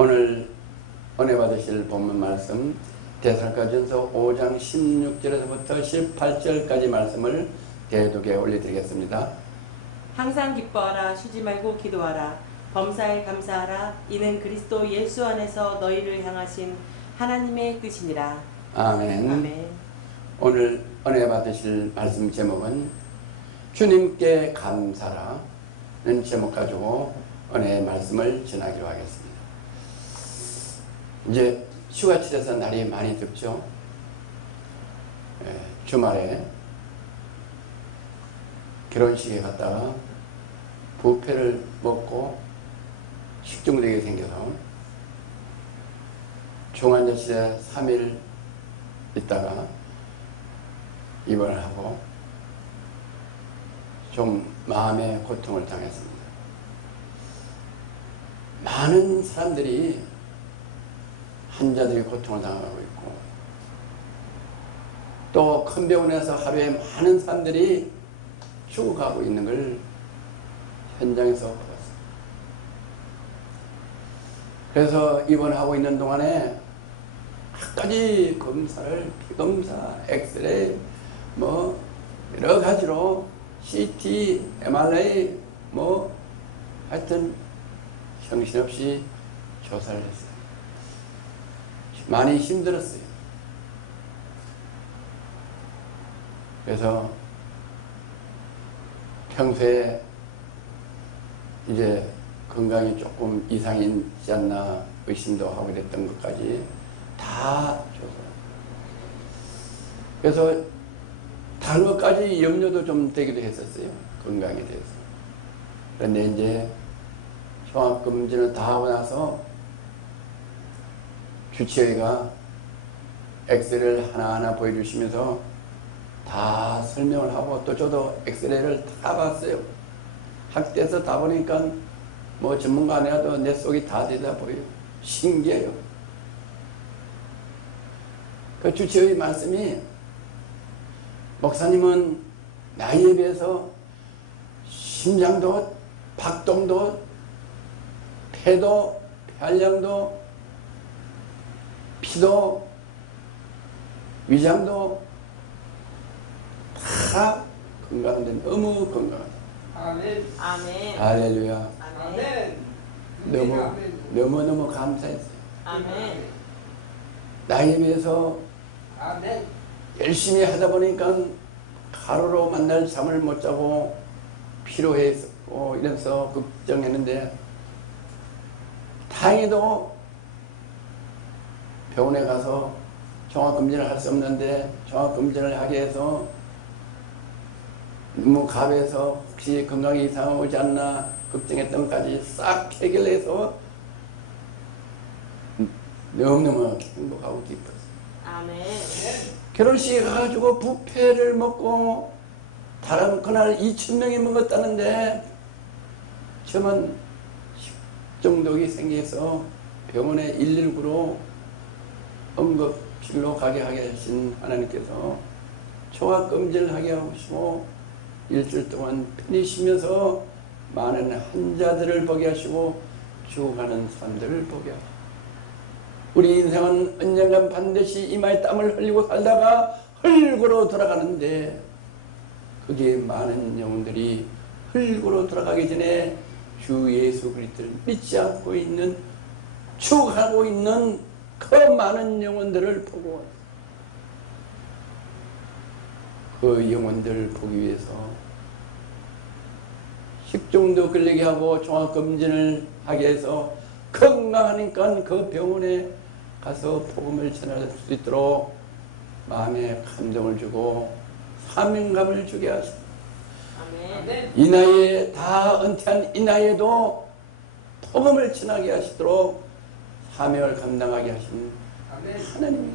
오늘 은혜 받으실 본문 말씀 데살로니가전서 5장 16절에서부터 18절까지 말씀을 대독에 올려드리겠습니다. 항상 기뻐하라. 쉬지 말고 기도하라. 범사에 감사하라. 이는 그리스도 예수 안에서 너희를 향하신 하나님의 뜻이니라. 아멘. 아멘. 오늘 은혜 받으실 말씀 제목은 주님께 감사라는 제목 가지고 은혜의 말씀을 전하기로 하겠습니다. 이제 휴가철에서 날이 많이 덥죠. 주말에 결혼식에 갔다가 뷔페를 먹고 식중독이 생겨서 중환자실에 3일 있다가 입원을 하고 좀 마음의 고통을 당했습니다. 많은 사람들이 환자들이 고통을 당하고 있고 또 큰 병원에서 하루에 많은 사람들이 죽어가고 있는 걸 현장에서 보았습니다. 그래서 입원하고 있는 동안에 각가지 검사를 피검사, 엑스레이 뭐 여러 가지로 CT, MRI 뭐 하여튼 정신없이 조사를 했어요. 많이 힘들었어요. 그래서 평소에 이제 건강이 조금 이상이 있지 않나 의심도 하고 그랬던 것까지 다 조사를. 그래서 다른 것까지 염려도 좀 되기도 했었어요. 건강에 대해서. 그런데 이제 종합검진을 다 하고 나서 주치의가 엑스레이를 하나하나 보여주시면서 다 설명을 하고 또 저도 엑스레이를 다 봤어요. 학대에서 다 보니까 뭐 전문가 아니라도 내 속이 다 되다 보여요. 신기해요. 그 주치의 말씀이 목사님은 나이에 비해서 심장도 박동도 폐도 폐활량도 피도 위장도 다 건강한데 너무 건강하다. 아멘. 아멘. 할렐루야. 아멘. 너무 감사했어요. 아멘. 나이에 비해서 아멘. 열심히 하다 보니까 하루로 만날 잠을 못 자고 피로했었고 이래서 걱정했는데 다행히도 병원에 가서 종합검진을 할 수 없는데 종합검진을 하게 해서 너무 갑해서 혹시 건강에 이상 오지 않나 걱정했던 것까지 싹 해결해서 너무너무 행복하고 기뻤어요. 아멘. 결혼식에 가가지고 뷔페를 먹고 다른 그날 2,000명이 먹었다는데 저만 식중독이 생겨서 병원에 119로 응급실로 가게 하게 하신 하나님께서 종합검진을 하게 하시고 일주일 동안 편히 쉬면서 많은 환자들을 보게 하시고 죽어가는 사람들을 보게 하시고 우리 인생은 언젠간 반드시 이마에 땀을 흘리고 살다가 흙으로 돌아가는데 그게 많은 영혼들이 흙으로 돌아가기 전에 주 예수 그리스도를 믿지 않고 있는 죽어가고 있는 그 많은 영혼들을 보고 그 영혼들을 보기 위해서 식중독 걸리게 하고 종합검진을 하게 해서 건강하니까 그 병원에 가서 복음을 전할 수 있도록 마음에 감동을 주고 사명감을 주게 하십니다. 아멘. 이 나이에 다 은퇴한 이 나이에도 복음을 전하게 하시도록 사명을 감당하게 하신 하나님이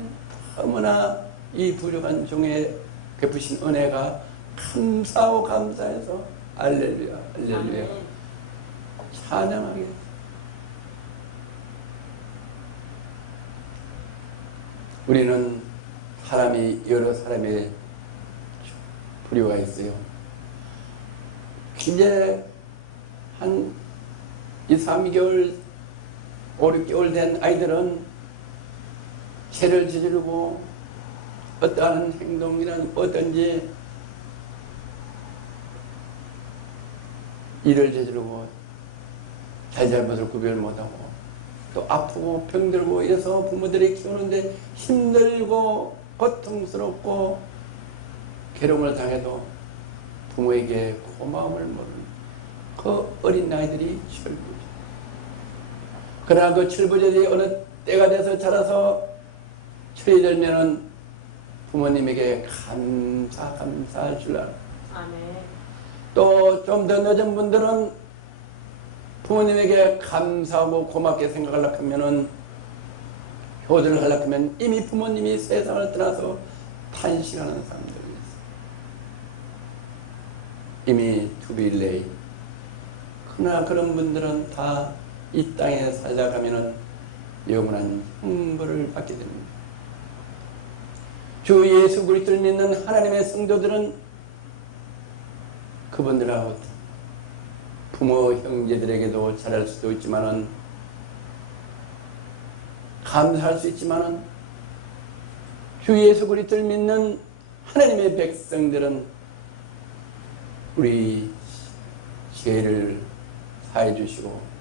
너무나 이 부족한 종에 베푸신 은혜가 감사하고 감사해서 할렐루야 할렐루야 찬양하게. 우리는 사람이 여러 사람의 부류가 있어요. 이제 한 2, 3개월 5, 6개월 된 아이들은 죄를 저지르고 어떠한 행동이란 뭐든지 일을 저지르고 잘잘못을 구별 못하고 또 아프고 병들고 이래서 부모들이 키우는데 힘들고 고통스럽고 괴로움을 당해도 부모에게 고마움을 모르는 그 어린 아이들이 철부지. 그러나 그 철부지들이 어느 때가 돼서 자라서 철이 들면은 부모님에게 감사할 줄 알아. 아멘. 또 좀 더 늦은 분들은 부모님에게 감사하고 고맙게 생각하려고 하면은 효도를 하려고 하면 이미 부모님이 세상을 떠나서 탄식하는 사람들이 있어요. 이미 to be late. 그러나 그런 분들은 다 이 땅에 살다가면은 영원한 형벌을 받게 됩니다. 주 예수 그리스도를 믿는 하나님의 성도들은 그분들하고 부모 형제들에게도 잘할 수도 있지만은 감사할 수 있지만은 주 예수 그리스도를 믿는 하나님의 백성들은 우리 죄를 사해 주시고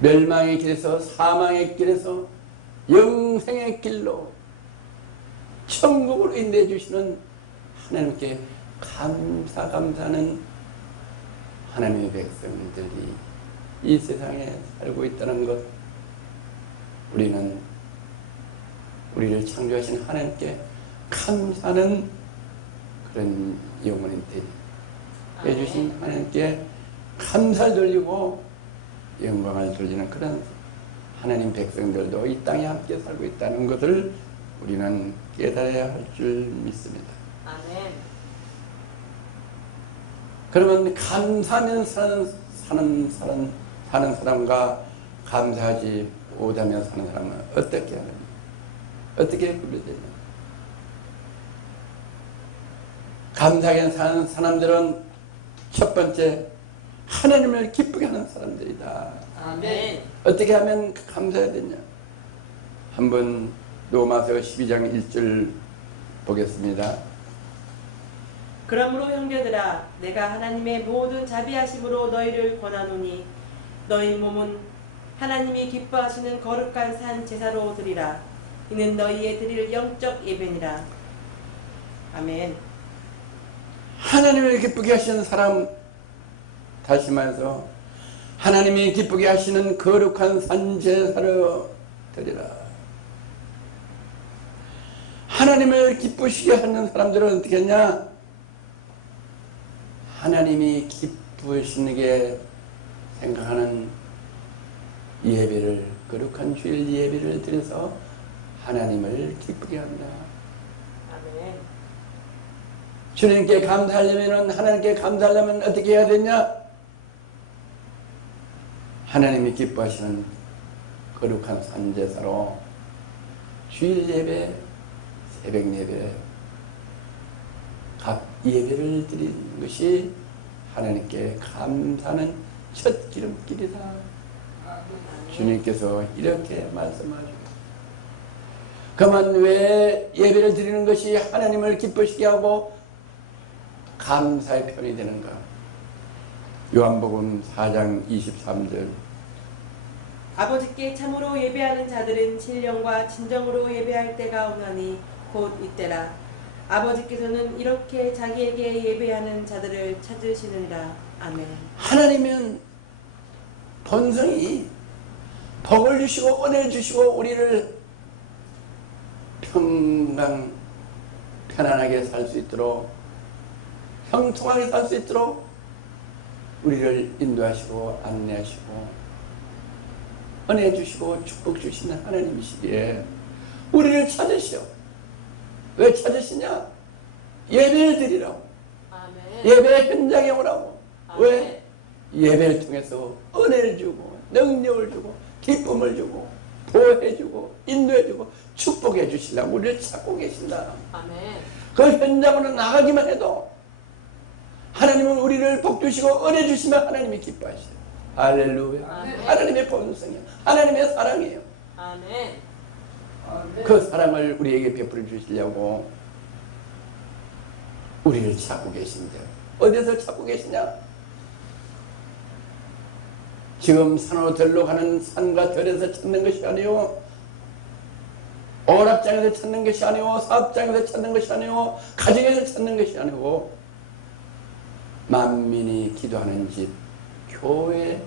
멸망의 길에서 사망의 길에서 영생의 길로 천국으로 인도해 주시는 하나님께 감사하는 하나님의 백성들이 이 세상에 살고 있다는 것, 우리는 우리를 창조하신 하나님께 감사하는 그런 영혼인들이 해주신 하나님께 감사를 돌리고 영광을 돌리는 그런 하나님 백성들도 이 땅에 함께 살고 있다는 것을 우리는 깨달아야 할 줄 믿습니다. 아멘. 그러면 감사하면서 사는 사람과 감사하지 못하며 사는 사람은 어떻게 하느냐? 어떻게 분별되냐? 감사하게 사는 사람들은 첫 번째 하나님을 기쁘게 하는 사람들이다. 아멘. 어떻게 하면 감사해야 되냐? 한번 로마서 12장 1절 보겠습니다. 그러므로 형제들아 내가 하나님의 모든 자비하심으로 너희를 권하노니 너희 몸은 하나님이 기뻐하시는 거룩한 산 제사로 드리라. 이는 너희의 드릴 영적 예배니라. 아멘. 하나님을 기쁘게 하시는 사람, 다시 말해서 하나님이 기쁘게 하시는 거룩한 산 제사로 드리라. 하나님을 기쁘시게 하는 사람들은 어떻게 하냐? 하나님이 기쁘시게 생각하는 예배를, 거룩한 주일 예배를 드려서 하나님을 기쁘게 한다. 아멘. 주님께 감사하려면, 하나님께 감사하려면 어떻게 해야 되냐? 하나님이 기뻐하시는 거룩한 산제사로 주일 예배, 새벽 예배, 각 예배를 드리는 것이 하나님께 감사하는 첫 기름길이다. 주님께서 이렇게 말씀하시고, 그만 왜 예배를 드리는 것이 하나님을 기쁘시게 하고 감사의 편이 되는가? 요한복음 4장 23절. 아버지께 참으로 예배하는 자들은 신령과 진정으로 예배할 때가 오나니 곧 이때라. 아버지께서는 이렇게 자기에게 예배하는 자들을 찾으시느니라. 아멘. 하나님은 본성이 복을 주시고 은혜를 주시고 우리를 평강 편안하게 살 수 있도록, 형통하게 살 수 있도록 우리를 인도하시고 안내하시고 은혜 주시고 축복 주시는 하나님이시기에 우리를 찾으시오. 왜 찾으시냐? 예배를 드리라고. 아멘. 예배 현장에 오라고. 아멘. 왜? 예배를 통해서 은혜를 주고 능력을 주고 기쁨을 주고 보호해주고 인도해주고 축복해 주시려고 우리를 찾고 계신다. 아멘. 그 현장으로 나가기만 해도 하나님은 우리를 복 주시고 은혜 주시면 하나님이 기뻐하셔요. 할렐루야. 아멘. 하나님의 본성이에요. 하나님의 사랑이에요. 아멘. 아멘. 그 사랑을 우리에게 베풀어 주시려고 우리를 찾고 계신데 어디서 찾고 계시냐? 지금 산으로 들러 가는 산과 들에서 찾는 것이 아니요, 오락장에서 찾는 것이 아니요, 사업장에서 찾는 것이 아니요, 가정에서 찾는 것이 아니고 만민이 기도하는 집, 교회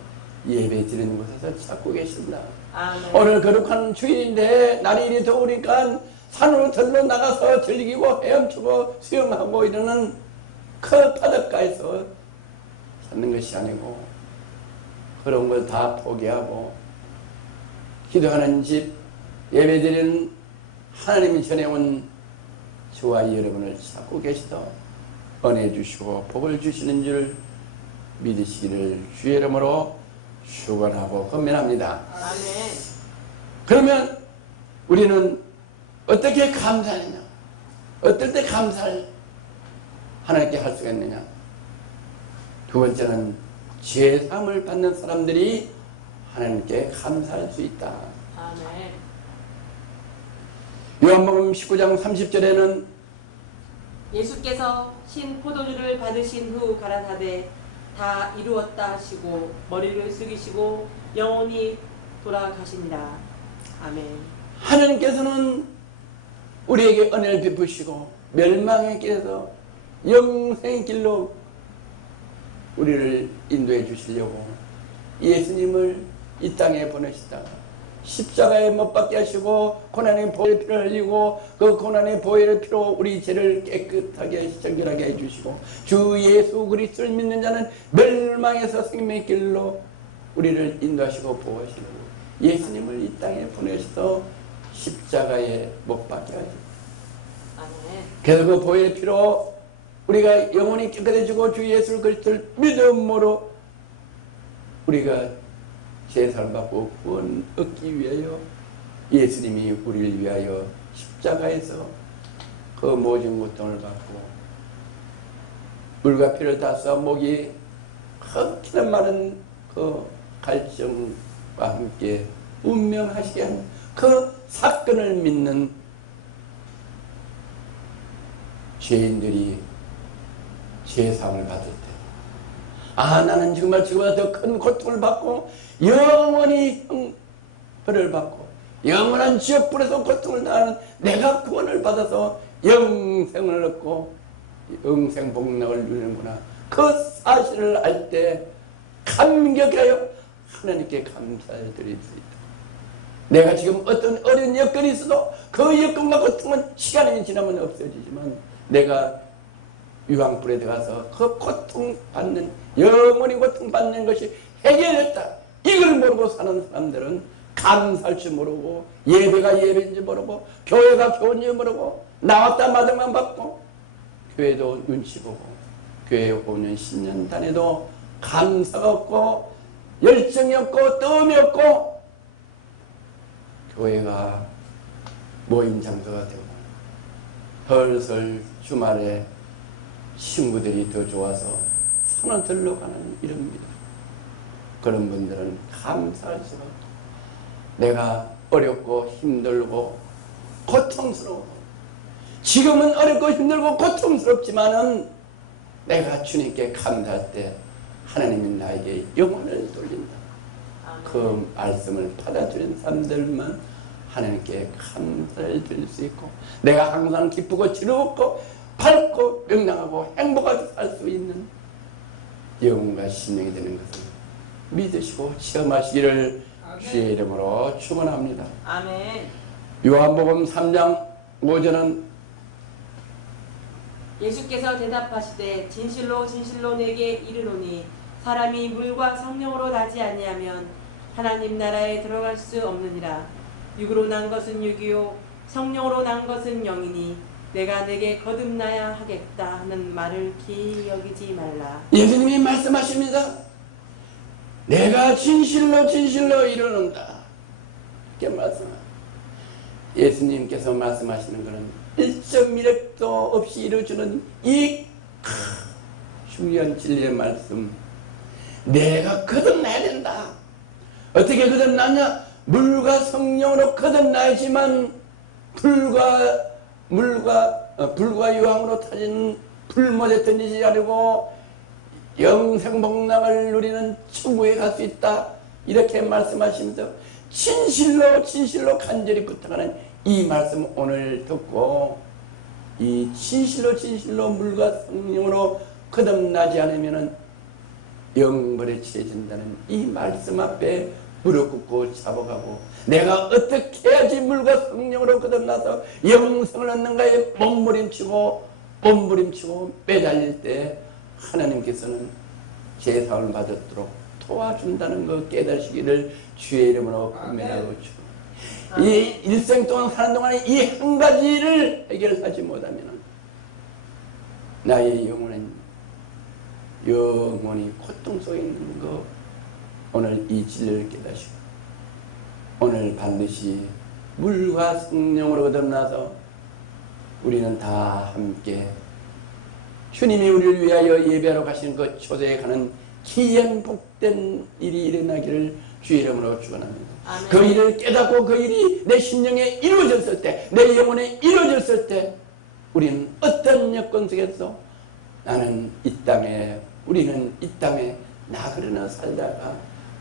예배 드리는 곳에서 찾고 계신다. 아멘. 오늘 거룩한 주일인데 날이 이리 더우니까 산으로 들러 나가서 즐기고 헤엄치고 수영하고 이러는 그 바닷가에서 찾는 것이 아니고 그런 걸 다 포기하고 기도하는 집, 예배드리는 하나님이 전해온 저와 여러분을 찾고 계시다. 은혜 주시고 복을 주시는 줄 믿으시기를 주의 이름으로 축원하고 권면합니다. 아멘. 그러면 우리는 어떻게 감사하느냐? 어떨 때 감사를 하나님께 할 수가 있느냐? 두 번째는 제사함을 받는 사람들이 하나님께 감사할 수 있다. 아멘. 요한복음 19장 30절에는 예수께서 신 포도주를 받으신 후 가라사대 다 이루었다 하시고 머리를 숙이시고 영원히 돌아가시니라. 아멘. 하나님께서는 우리에게 은혜를 베푸시고 멸망의 길에서 영생의 길로 우리를 인도해 주시려고 예수님을 이 땅에 보내시다가 십자가에 못 박게 하시고 고난의 보혈 피를 흘리고 그 고난의 보혈 피로 우리 죄를 깨끗하게 정결하게 해주시고 주 예수 그리스도를 믿는 자는 멸망에서 생명의 길로 우리를 인도하시고 보호하시려고 예수님을 이 땅에 보내셔서 십자가에 못 박게 하시고 아멘. 그래서 그 보혈 피로 우리가 영혼이 깨끗해지고 주 예수 그리스도를 믿음으로 우리가 제사를 받고 구원 얻기 위하여 예수님이 우리를 위하여 십자가에서 그 모진 고통을 받고 물과 피를 다써 목이 흑히나 마른 그 갈증과 함께 운명하시게 하는 그 사건을 믿는 죄인들이 제사함을 받을 때, 아, 나는 정말 지금보다 더 큰 고통을 받고 영원히 벌을 받고 영원한 지옥불에서 고통을 당하는 내가 구원을 받아서 영생을 얻고 영생 복락을 누리는구나. 그 사실을 알 때 감격하여 하나님께 감사를 드릴 수 있다. 내가 지금 어떤 어려운 여건이 있어도 그 여건과 고통은 시간이 지나면 없어지지만 내가 유황불에 들어가서 그 고통받는, 영원히 고통받는 것이 해결됐다. 이걸 모르고 사는 사람들은 감사할 줄 모르고 예배가 예배인지 모르고 교회가 교회인지 모르고 나왔다 마당만 받고 교회도 눈치 보고 교회 5년 10년 다녀도 감사가 없고 열정이 없고 뜸이 없고 교회가 모임 장소가 되고 헐설 주말에 친구들이 더 좋아서 산을 들러 가는 이럽니다. 그런 분들은 감사할 수가 없고 내가 어렵고 힘들고 고통스러워 지금은 어렵고 힘들고 고통스럽지만은 내가 주님께 감사할 때 하나님이 나에게 영혼을 돌린다. 그 말씀을 받아들인 사람들만 하나님께 감사를 드릴 수 있고 내가 항상 기쁘고 즐겁고 밝고 명랑하고 행복하게 살 수 있는 영혼과 심령이 되는 것을 믿으시고 체험하시기를 주의 이름으로 축원합니다. 아멘. 요한복음 3장 5절은 예수께서 대답하시되 진실로 진실로 내게 이르노니 사람이 물과 성령으로 나지 아니하면 하나님 나라에 들어갈 수 없느니라. 육으로 난 것은 육이요 성령으로 난 것은 영이니 내가 내게 거듭나야 하겠다 하는 말을 기여기지 말라. 예수님이 말씀하십니다. 내가 진실로 진실로 이르는다. 이렇게 말씀합니다. 예수님께서 말씀하시는 것은 1.1획도 없이 이루어주는 이 중요한 진리의 말씀. 내가 거듭나야 된다. 어떻게 거듭나냐? 물과 성령으로 거듭나야지만 불과 유황으로 타진 불못에 던지지 않고 영생복락을 누리는 천국에 갈 수 있다. 이렇게 말씀하시면서 진실로 간절히 부탁하는 이 말씀 오늘 듣고 이 진실로 물과 성령으로 거듭나지 않으면 영벌에 취해진다는 이 말씀 앞에 무릎 꿇고 잡아가고 내가 어떻게 해야지 물과 성령으로 거듭나서 영생을 얻는가에 몸부림치고 매달릴 때 하나님께서는 제사를 받도록 도와준다는 것 깨달으시기를 주의 이름으로 권면하고 주. 이 일생 동안 사는 동안에 이 한 가지를 해결하지 못하면 나의 영혼은 영원히 고통 속에 있는 것. 오늘 이 진리를 깨닫시고 오늘 반드시 물과 성령으로 거듭나서 우리는 다 함께 주님이 우리를 위하여 예배하러 가시는 그 초대에 가는 기이한 복된 일이 일어나기를 주의 이름으로 축원합니다. 그 일을 깨닫고 그 일이 내 심령에 이루어졌을 때, 내 영혼에 이루어졌을 때 우리는 어떤 여건 속에서 우리는 이 땅에 나그러나 살다가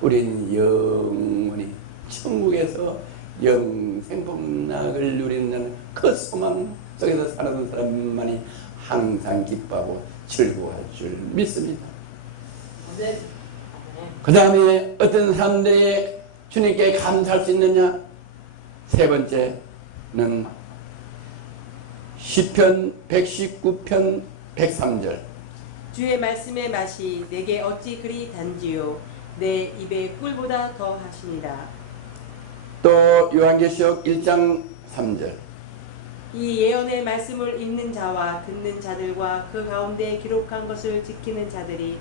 우리는 영원히 천국에서 영생복락을 누리는 그 소망 속에서 사는 사람만이 항상 기뻐하고 즐거워할 줄 믿습니다. 그 다음에 어떤 사람들이 주님께 감사할 수 있느냐? 세 번째는 시편 119편 103절 주의 말씀의 맛이 내게 어찌 그리 단지요 내 입에 꿀보다 더하시니라. 또 요한계시록 1장 3절 이 예언의 말씀을 읽는 자와 듣는 자들과 그 가운데 기록한 것을 지키는 자들이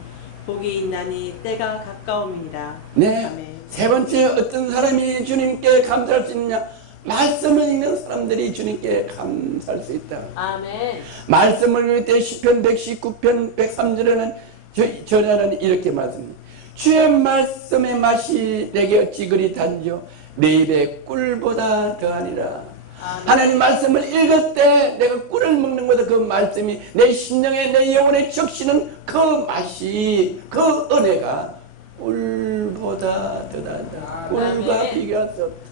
복이 있나니 때가 가까움이니라. 네. 아멘. 세 번째 어떤 사람이 주님께 감사할 수 있느냐? 말씀을 읽는 사람들이 주님께 감사할 수 있다. 아멘. 말씀을 읽을 때 시편 119편 103절에는 저자는 이렇게 말씀합니다. 주의 말씀의 맛이 내게 어찌 그리 단죠 내 입에 꿀보다 더하니라. 아멘. 하나님 말씀을 읽을 때 내가 꿀을 먹는 것보다 그 말씀이 내 심령에 내 영혼에 적시는 그 맛이 그 은혜가 꿀보다 더하다. 꿀과 비교할 수 없다.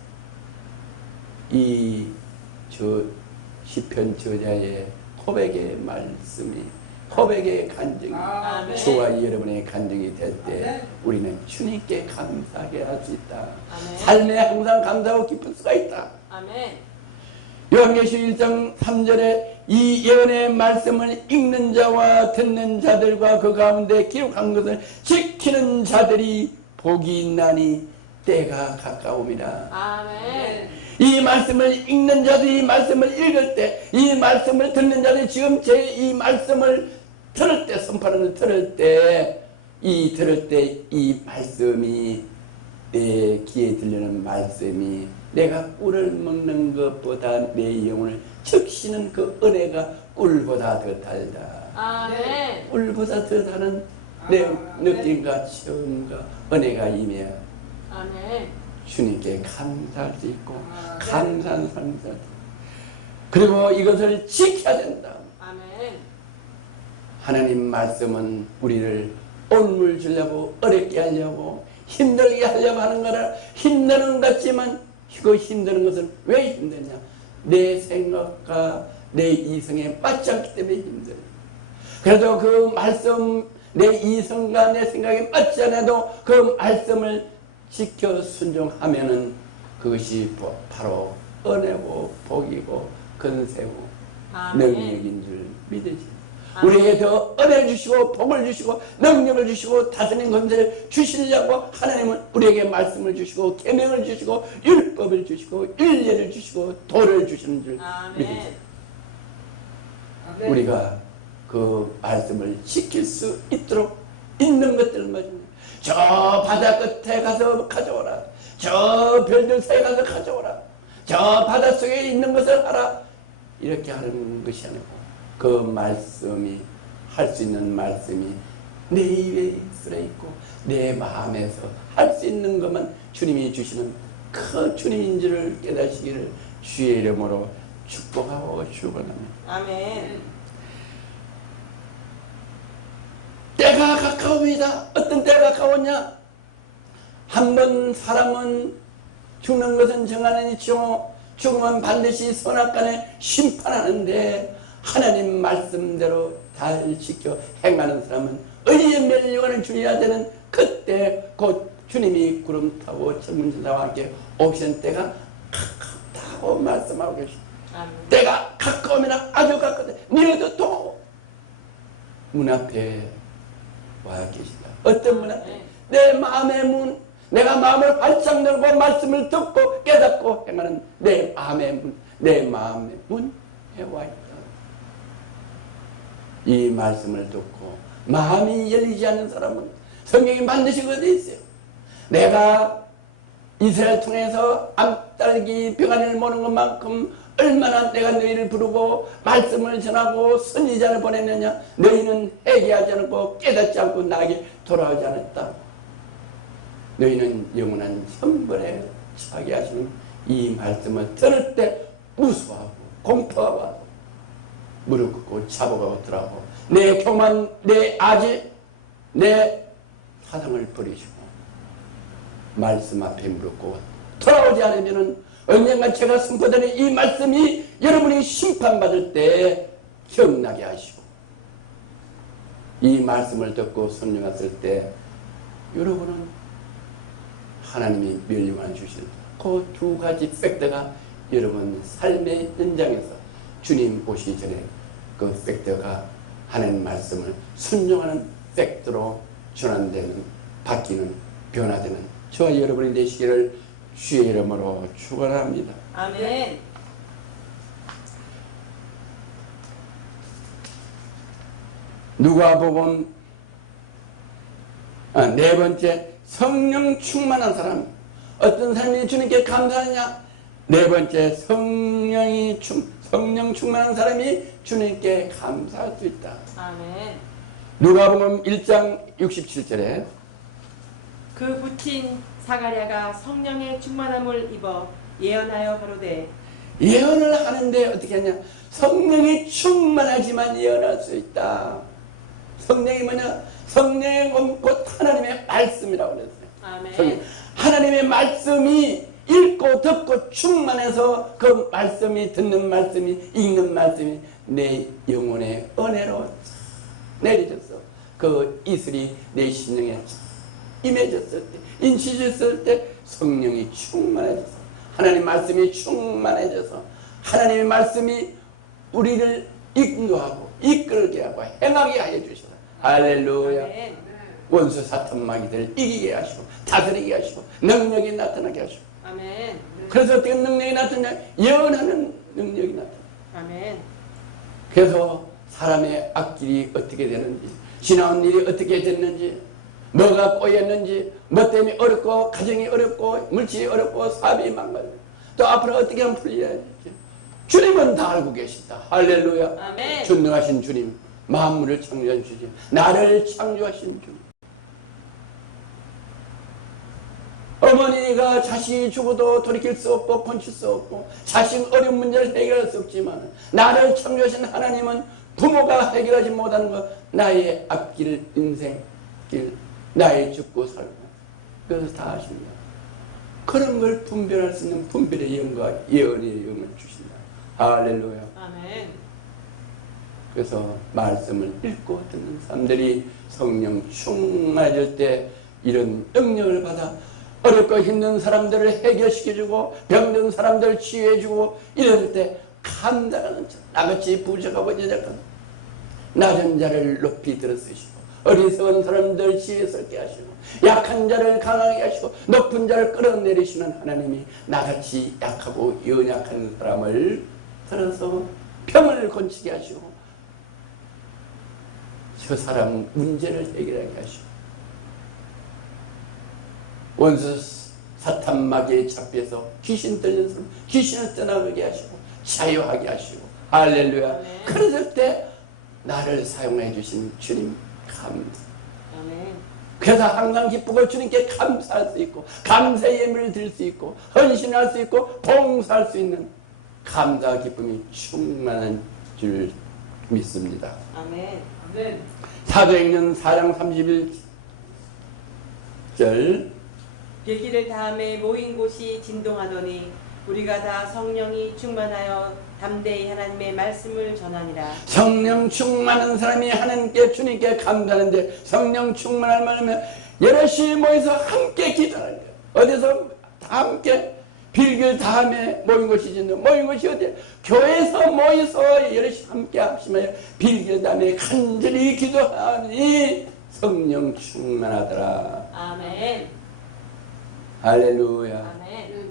저 시편 저자의 고백의 말씀이 고백의 간증이 아멘. 저와 여러분의 간증이 될 때 우리는 주님께 감사하게 할 수 있다. 아멘. 삶에 항상 감사하고 기쁠 수가 있다. 아멘. 요한계시록 1장 3절에 이 예언의 말씀을 읽는 자와 듣는 자들과 그 가운데 기록한 것을 지키는 자들이 복이 있나니 때가 가까움이라. 아멘. 이 말씀을 읽는 자들이 이 말씀을 읽을 때, 이 말씀을 듣는 자들이 지금 이 말씀을 들을 때, 선포하는 걸 들을 때 이 말씀이 내 귀에 들리는 말씀이 내가 꿀을 먹는 것보다 내 영혼을 적시는 그 은혜가 꿀보다 더 달다. 아멘. 꿀보다 더 다른 내 느낌과 처음과 은혜가 임해야 아멘. 주님께 감사할 수 있고 감사한 삶을 살다. 그리고 이것을 지켜야 된다. 아멘. 하나님 말씀은 우리를 온물 주려고 어렵게 하려고 힘들게 하려고 하는 거라 힘드는 것 같지만 그 힘드는 것은 왜 힘드냐? 내 생각과 내 이성에 맞지 않기 때문에 힘들어요. 그래도 그 말씀 내 이성과 내 생각에 맞지 않아도 그 말씀을 지켜 순종하면은 그것이 바로 은혜고 복이고 건세고 능력인 줄 믿으시. 우리에게 더 은혜를 주시고 복을 주시고 능력을 주시고 다스리는 권세를 주시려고 하나님은 우리에게 말씀을 주시고 계명을 주시고 율법을 주시고 율례를 주시고 도를 주시는 줄 믿으시. 우리가 그 말씀을 지킬 수 있도록 있는 것들만 저 바다 끝에 가서 가져오라. 저 별들 사이에 가서 가져오라. 저 바닷속에 있는 것을 하라. 이렇게 하는 것이 아니고 그 말씀이 할 수 있는 말씀이 내 입에 들어있고 내 마음에서 할 수 있는 것만 주님이 주시는 그 주님인 줄을 깨닫시기를 주의 이름으로 축복하고 축원합니다. 아멘. 때가 가까웁니다. 어떤 때가 가까웠냐? 한번 사람은 죽는 것은 정하는 이치요 죽으면 반드시 선악간에 심판하는데 하나님 말씀대로 잘 지켜 행하는 사람은 의에 멸류관을 주려야 되는 그때 곧 주님이 구름 타고 천문천사와 함께 오시는 때가 가깝다고 말씀하고 계십니다. 아멘. 때가 가까우면 아주 가깝다. 너희도 또 문 앞에 와 계시다. 어떤 문 앞에? 내 마음의 문, 내가 마음을 활짝 열고 말씀을 듣고 깨닫고 행하는 내 마음의 문, 내 마음의 문에 와 있다. 이 말씀을 듣고 마음이 열리지 않는 사람은 성경이 반드시 거기에 있어요. 내가 이스라엘 통해서 암딸기 병아리를 모는 것만큼 얼마나 내가 너희를 부르고 말씀을 전하고 선지자를 보냈느냐. 너희는 회개하지 않고 깨닫지 않고 나에게 돌아오지 않았다. 너희는 영원한 형벌에 처하게 하시는 이 말씀을 들을 때 무수하고 공포하고 무릎 꿇고 자복하고 들어가고 내 교만, 내 아지, 내 사상을 버리시고 말씀 앞에 무릎 꿇고 돌아오지 않으면 언젠가 제가 선포되는 이 말씀이 여러분이 심판받을 때 기억나게 하시고 이 말씀을 듣고 순종했을 때 여러분은 하나님이 멸류관 주신 그 두 가지 팩트가 여러분 삶의 현장에서 주님 오시기 전에 그 팩트가 하나님 말씀을 순종하는 팩트로 전환되는, 바뀌는, 변화되는 저와 여러분이 되시기를 주의 이름으로 축원합니다. 아멘. 누가복음 네 번째, 성령 충만한 사람. 어떤 사람이 주님께 감사하느냐? 네 번째, 성령 충만한 사람이 주님께 감사할 수 있다. 아멘. 누가복음 1장 67절에 그 부친 사가랴가 성령의 충만함을 입어 예언하여 가로되. 예언을 하는데 어떻게 하냐? 성령이 충만하지만 예언할 수 있다. 성령이 뭐냐? 성령의 곧 하나님의 말씀이라고 그랬어요. 아멘. 하나님의 말씀이 읽고 듣고 충만해서 그 말씀이 듣는 말씀이 읽는 말씀이 내 영혼의 은혜로 내려졌어. 그 이슬이 내 심령에 임해졌을 때, 인치졌을 때 성령이 충만해져서 하나님 말씀이 충만해져서 하나님의 말씀이 우리를 인도하고 이끌게 하고 행하게 하여 주시라. 할렐루야. 아멘. 원수 사탄 마귀들 이기게 하시고 다스리게 하시고 능력이 나타나게 하시고. 아멘. 그래서 어떻게 능력이 나타나냐? 예언하는 능력이 나타나. 아멘. 그래서 사람의 앞길이 어떻게 되는지, 지나온 일이 어떻게 됐는지, 뭐가 꼬였는지, 뭐 때문에 어렵고 가정이 어렵고 물질이 어렵고 사업이 망가지고 또 앞으로 어떻게 하면 풀려야 될지 주님은 다 알고 계신다. 할렐루야. 아멘. 전능하신 주님, 만물을 창조한 주님, 나를 창조하신 주님. 어머니가 자식이 죽어도 돌이킬 수 없고 건칠 수 없고 자식 어려운 문제를 해결할 수 없지만 나를 창조하신 하나님은 부모가 해결하지 못하는 것, 나의 앞길, 인생길, 나의 죽고 살고 그래서 다 하십니다. 그런 걸 분별할 수 있는 분별의 영과 예언의 영을 주신다. 할렐루야. 아멘. 그래서 말씀을 읽고 듣는 사람들이 성령 충만해질 때 이런 능력을 받아 어렵고 힘든 사람들을 해결시켜주고 병든 사람들을 치유해주고 이럴 때 감당하는 자, 나같이 부족하고 연약한 낮은 자를 높이 들어쓰시고 어리석은 사람들 지혜스럽게 하시고 약한 자를 강하게 하시고 높은 자를 끌어내리시는 하나님이 나같이 약하고 연약한 사람을 들어서 병을 고치게 하시고 저 사람 문제를 해결하게 하시고 원수 사탄 마귀에 잡혀서 귀신 들린 사람 귀신을 떠나게 하시고 자유하게 하시고 할렐루야. 네. 그랬을 때 나를 사용해 주신 주님 감사. 아멘. 그래서 항상 기쁘고 주님께 감사할 수 있고 감사의 예물을 드릴 수 있고 헌신할 수 있고 봉사할 수 있는 감사와 기쁨이 충만한 줄 믿습니다. 아멘. 아멘. 사도행전 4장 31절 빌기를 다음에 모인 곳이 진동하더니 우리가 다 성령이 충만하여 담대히 하나님의 말씀을 전하니라. 성령 충만한 사람이 하나님께 주님께 감사하는데 성령 충만할 만하면 여럿이 모여서 함께 기도하는 거예요. 어디서 다 함께 빌기를 다음에 모인 곳이 진동. 모인 곳이 어디야? 교회에서 모여서 여럿이 함께 합심하여 빌기를 다음에 간절히 기도하니 성령 충만하더라. 아멘. 할렐루야. 아멘.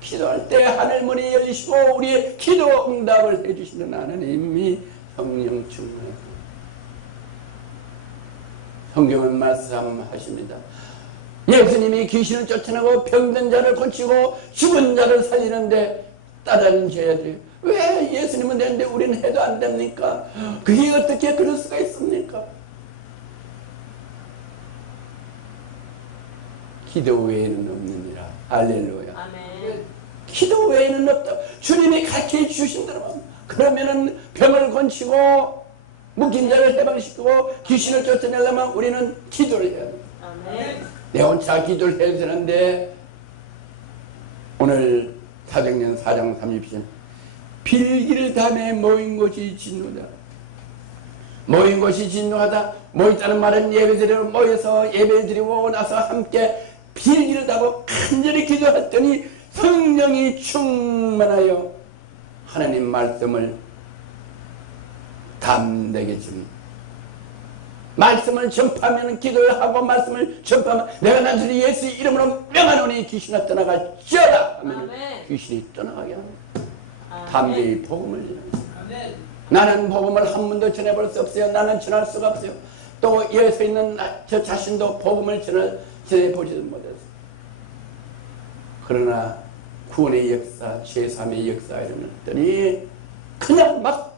기도할 때 하늘 문이 열리시고 우리의 기도 응답을 해주시는 하나님이 성령 충만합니다. 성경은 말씀하십니다. 예수님이 귀신을 쫓아내고 병든 자를 고치고 죽은 자를 살리는데 따라주셔야 돼요. 왜 예수님은 되는데 우리는 해도 안 됩니까? 그게 어떻게 그럴 수가 있습니까? 기도 외에는 없느니라. 할렐루야. 아멘. 기도 외에는 없다. 주님이 가르쳐 주신 대로 그러면은 병을 고치고 묶인 자를 해방시키고 귀신을 쫓아내려면 우리는 기도를 해야 돼. 아멘. 내 혼자 기도를 해야 되는데 오늘 사도행전 4장 30절 빌기를 담에 모인 곳이 진노다. 모인 곳이 진노하다. 모였다는 말은 예배드리러 모여서 예배드리고 나서 함께 빌기를 담고 간절히 기도했더니 성령이 충만하여 하나님 말씀을 담대게 줍니다. 말씀을 전파하면 기도를 하고 말씀을 전파하면 내가 나중에 예수 이름으로 명하노니 귀신아 떠나갈지어다 하면 아멘. 귀신이 떠나가게 합니다. 아멘. 담대히 복음을 전합니다. 아멘. 나는 복음을 한 번도 전해볼 수 없어요. 나는 전할 수가 없어요. 또 여기서 있는 저 자신도 복음을 전해보지도 못했어요. 그러나 구원의 역사, 제3의 역사 이런 것들이 그냥 막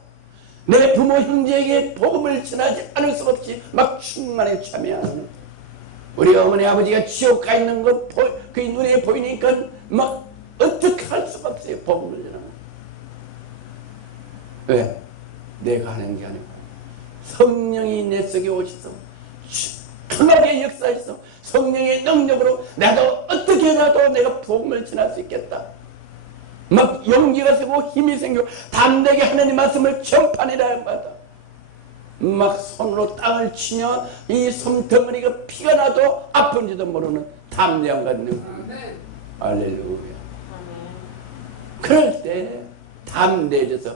내 부모 형제에게 복음을 전하지 않을 수 없이 막 충만에 참여하는 우리 어머니 아버지가 지옥 가 있는 것 그 눈에 보이니까 막 어떻게 할 수가 없어요. 복음을 전하는. 왜? 내가 하는 게 아니고 성령이 내 속에 오셔서 강하게 역사해서 성령의 능력으로 나도 어떻게 해라도 내가 복음을 전할 수 있겠다. 막 용기가 생기고 힘이 생기고 담대하게 하나님 말씀을 전파하리라 받아. 막 손으로 땅을 치며 이 손덩어리가 피가 나도 아픈지도 모르는 담대함 같은 아멘. 할렐루야. 아멘. 그럴 때 담대해져서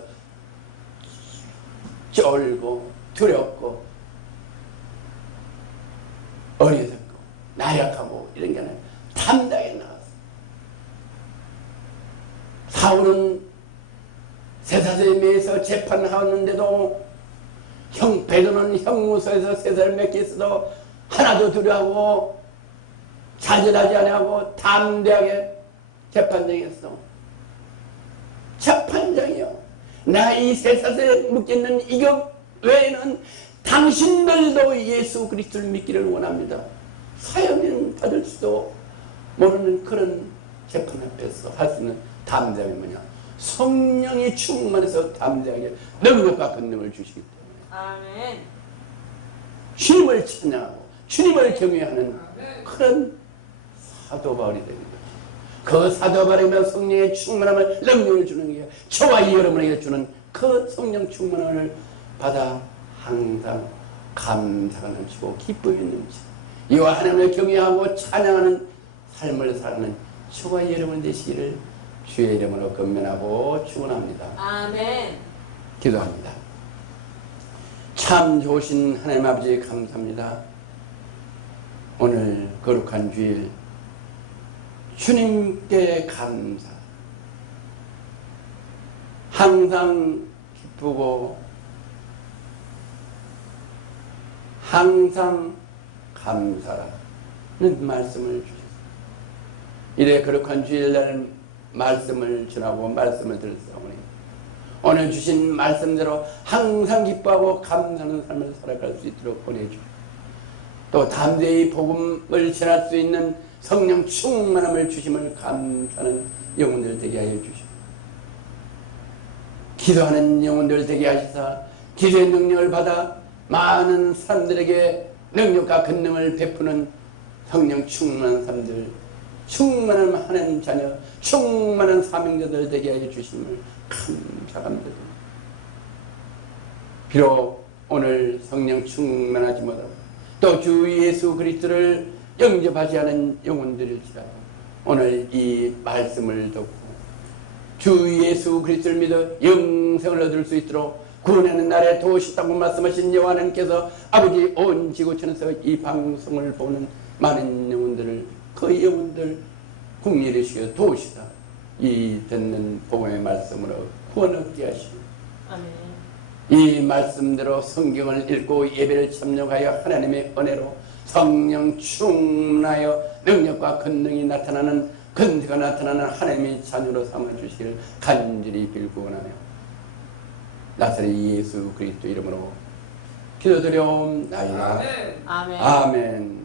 쫄고 두렵고 어리석고 나약하고 이런 게 아니라 담대하게 나왔어. 사울은 세사슬에 매여서 재판하는데도 베드로는 형무소에서 세사를 맺게 있어도 하나도 두려워하고 좌절하지 아니하고 담대하게 재판장했어. 재판장이요. 나 이 세사슬에 묶여있는 이것 외에는 당신들도 예수 그리스도를 믿기를 원합니다. 사형은 받을 수도 모르는 그런 재판 앞에서 할 수 있는 담대함이 뭐냐? 성령이 충만해서 담대하게 능력과 권능을 주시기 때문에 아멘. 주님을 찬양하고 주님을 경외하는 그런 사도 바울이 됩니다. 그 사도 바울이며 성령의 충만함을 능력을 주는 게 저와 여러분에게 주는 그 성령 충만함을 받아 항상 감사가 넘치고 기쁨이 넘치고 이와 하나님을 경외하고 찬양하는 삶을 사는 저와 여러분 되시기를 주의 이름으로 건면하고 축원합니다. 아멘. 기도합니다. 참 좋으신 하나님 아버지 감사합니다. 오늘 거룩한 주일 주님께 감사. 항상 기쁘고 항상 감사라는 말씀을 주셨습니다. 이래 거룩한 주일날 말씀을 전하고 말씀을 들었사오니 오늘 주신 말씀대로 항상 기뻐하고 감사하는 삶을 살아갈 수 있도록 보내주고 또 담대히 복음을 전할 수 있는 성령 충만함을 주심을 감사하는 영혼들 되게 하여 주시고, 기도하는 영혼들 되게 하시사 기도의 능력을 받아 많은 사람들에게 능력과 권능을 베푸는 성령 충만한 사람들, 충만한 하나님 자녀, 충만한 사명자들 되게 하여 주심을 감사합니다. 비록 오늘 성령 충만하지 못하고 또 주 예수 그리스도를 영접하지 않은 영혼들일지라도 오늘 이 말씀을 듣고 주 예수 그리스도를 믿어 영생을 얻을 수 있도록 구원하는 날에 도우시다고 말씀하신 여호와 하나님께서 아버지 온 지구촌에서 이 방송을 보는 많은 영혼들을, 그 영혼들 국리를 시켜 도우시다 이 듣는 복음의 말씀으로 구원 얻게 하시고, 아멘. 이 말씀대로 성경을 읽고 예배를 참여하여 하나님의 은혜로 성령 충만하여 능력과 권능이 나타나는, 권세가 나타나는 하나님의 자녀로 삼아주시길 간절히 빌고 원하며 나사렛 예수 그리스도 이름으로 기도드려옵나이다. 아멘. 아멘. 아멘.